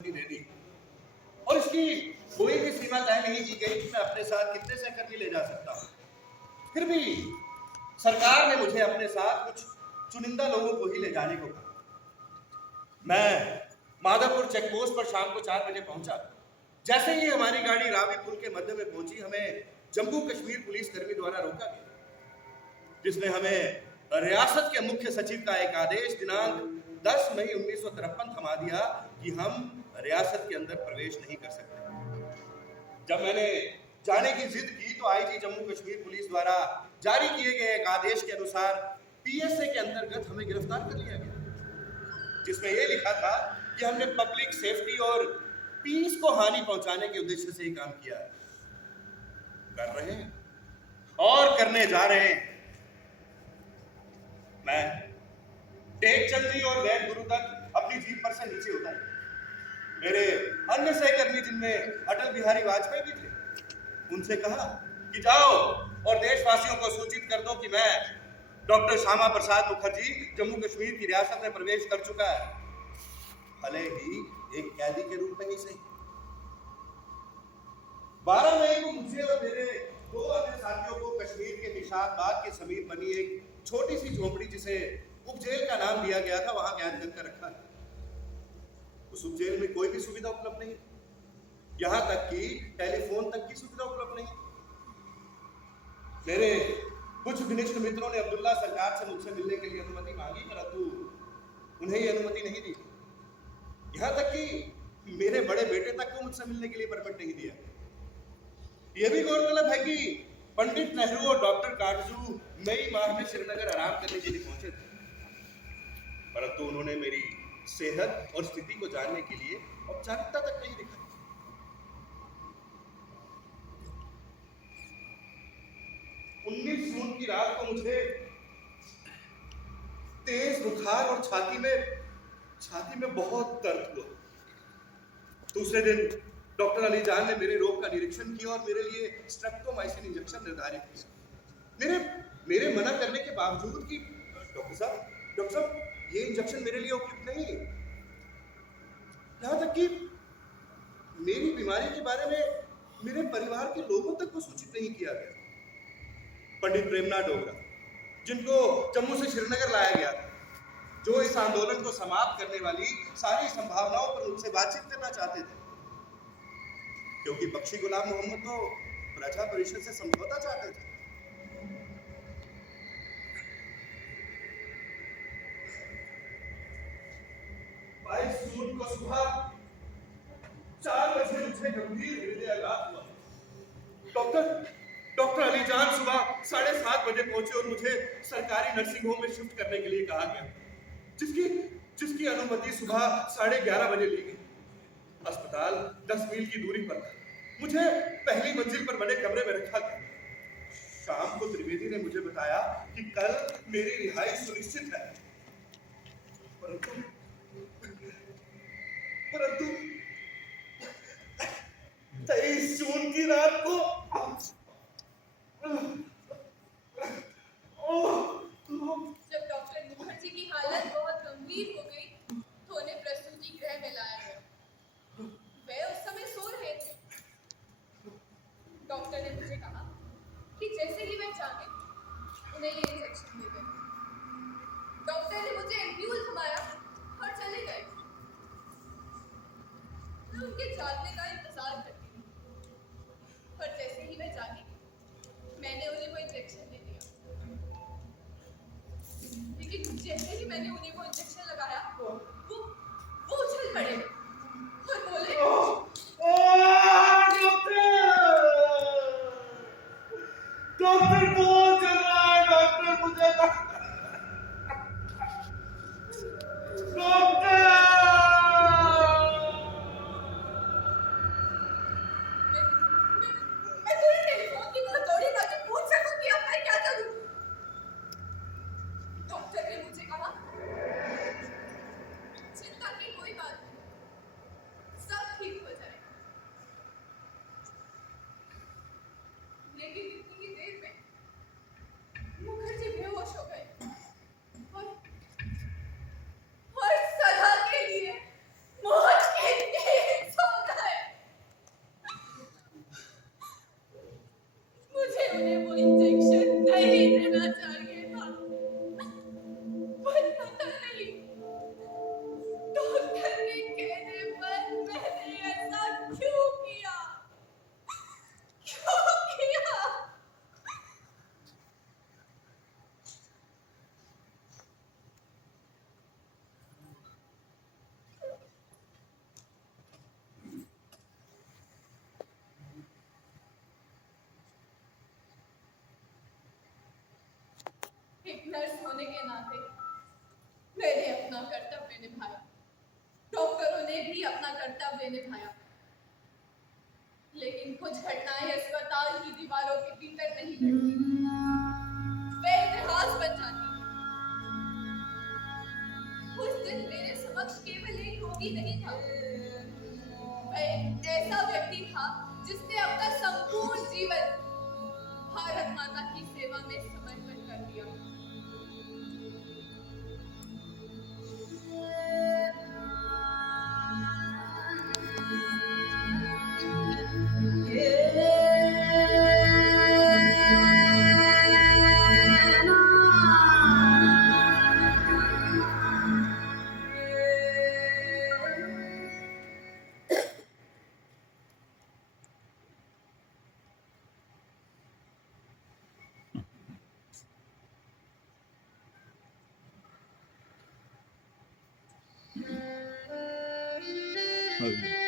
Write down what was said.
दे दी और इसकी कोई भी सीमा तय नहीं की गई कि मैं अपने साथ कितने सहकर्मी ले जा सकता हूं। फिर भी सरकार ने मुझे अपने साथ कुछ चुनिंदा लोगों को ही ले जाने को कहा। मैं माधवपुर चेक पोस्ट पर शाम को 4 बजे पहुंचा। जैसे ही हमारी गाड़ी रावी पुल के मध्य में पहुंची, हमें जम्मू कश्मीर पुलिस कर्मी द्वारा रोका गया, जिसने हमें रियासत के मुख्य सचिव का एक आदेश दिनांक 10 मई 1953 थमा दिया कि हम रियासत के अंदर प्रवेश नहीं कर सकते। जब मैंने जाने की जिद की तो आईजी जम्मू कश्मीर पुलिस द्वारा जारी किए गए एक आदेश के अनुसार पीएसए के अंतर्गत हमें गिरफ्तार कर लिया गया, जिसमें यह लिखा था कि हमने पब्लिक सेफ्टी और पीस को हानि पहुंचाने के उद्देश्य से ही काम किया, कर रहे हैं और करने जा रहे हैं। मैं टेकचंद और वैद गुरु तक अपनी जीप पर से नीचे उतर। मेरे अन्य सहकर्मी जिनमें अटल बिहारी वाजपेयी भी थे, उनसे कहा कि जाओ और देशवासियों को सूचित कर दो कि मैं डॉक्टर श्यामा प्रसाद मुखर्जी जम्मू कश्मीर की रियासत में प्रवेश कर चुका है, भले ही एक कैदी के रूप में ही सही। 12 मई को मुझे और मेरे 2 अन्य साथियों को कश्मीर के निशात बाग के समीप बनी एक छोटी सी झोपड़ी, जिसे उपजेल का नाम दिया गया था, वहां कैद करके रखा है। उस उपजेल में कोई भी सुविधा उपलब्ध नहीं, यहां तक कि टेलीफोन तक की सुविधा उपलब्ध नहीं। मेरे कुछ घनिष्ठ मित्रों ने अब्दुल्ला सरकार से मुझसे मिलने के लिए अनुमति मांगी, परंतु उन्हें यह अनुमति नहीं दी। यहां तक कि मेरे बड़े बेटे तक को मुझसे मिलने के लिए परमिट नहीं दिया। यह भी गौरतलब है कि पंडित नेहरू और डॉक्टर काटजू मई माह में श्रीनगर आराम करने के लिए पहुंचे थे, परंतु उन्होंने मेरी सेहत और स्थिति को जानने के लिए औपचारिकता तक नहीं दिखाई। 19 जून की रात को मुझे तेज बुखार और छाती में बहुत दर्द हुआ। दूसरे दिन डॉक्टर अली जान ने मेरे रोग का निरीक्षण किया और मेरे लिए स्ट्रेप्टोमाइसिन इंजेक्शन निर्धारित किया। मेरे मना करने के बावजूद कि डॉक्टर साहब ये इंजेक्शन मेरे लिए उपयुक्त नहीं है। यहां तक कि मेरी बीमारी के बारे में मेरे परिवार के लोगों तक को सूचित नहीं किया गया। पंडित प्रेमनाथ डोगरा, जिनको जम्मू से श्रीनगर लाया गया था, जो इस आंदोलन को समाप्त करने वाली सारी संभावनाओं पर मुझसे बातचीत करना चाहते थे, क्योंकि बख्शी गुलाम मोहम्मद तो प्रजा परिषद से समझौता चाहते थे। जून को सुबह 4 बजे मुझे गंभीर हृदयाघात हुआ। डॉक्टर अली जान सुबह 7:30 बजे पहुंचे और मुझे सरकारी नर्सिंग होम में शिफ्ट करने के लिए कहा गया, जिसकी अनुमति सुबह 11:30 बजे ली गई। अस्पताल 10 मील की दूरी पर था। मुझे पहली मंजिल पर बने कमरे में रखा गया। शाम को त्रिवेदी ने मुझे बताया कि कल मेरी रिहाई सुनिश्चित है, परंतु 23 जून की रात को जब डॉक्टर मुखर्जी की हालत बहुत गंभीर हो गई तो उन्हें प्रसूति गृह में लाया गया। वे उस समय सो रहे थे। डॉक्टर ने मुझे कहा कि जैसे ही वे जागे उन्हें ये इंजेक्शन दे दें। डॉक्टर ने मुझे एम्प्यूल थमाया और चले गए। मैं उनके जागने का इंतजार करती रही, पर जैसे ही वे जागे मैंने उन्हें वो इंजेक्शन दे दिया। लेकिन जैसे ही मैंने उन्हें वो इंजेक्शन लगाया, वो उछल पड़े और बोले, डॉक्टर कौन चल रहा है? डॉक्टर मुझे मैं तुरंत टेलीफोन की तरफ दौड़ी ताकि पूछ सकूं कि अब मैं क्या करूं। डॉक्टर ने मुझे कहा, चिंता की कोई बात नहीं, नर्स होने के नाते मैंने अपना कर्तव्य निभाया। डॉक्टरों ने भी अपना कर्तव्य निभाया। लेकिन कुछ घटनाएं अस्पताल की दीवारों के भीतर नहीं घटती, वे इतिहास बन जाती। उस दिन मेरे समक्ष केवल एक रोगी नहीं था, वह एक ऐसा व्यक्ति था जिसने अपना संपूर्ण जीवन भारत माता की सेवा में समर्पण कर दिया। Okay.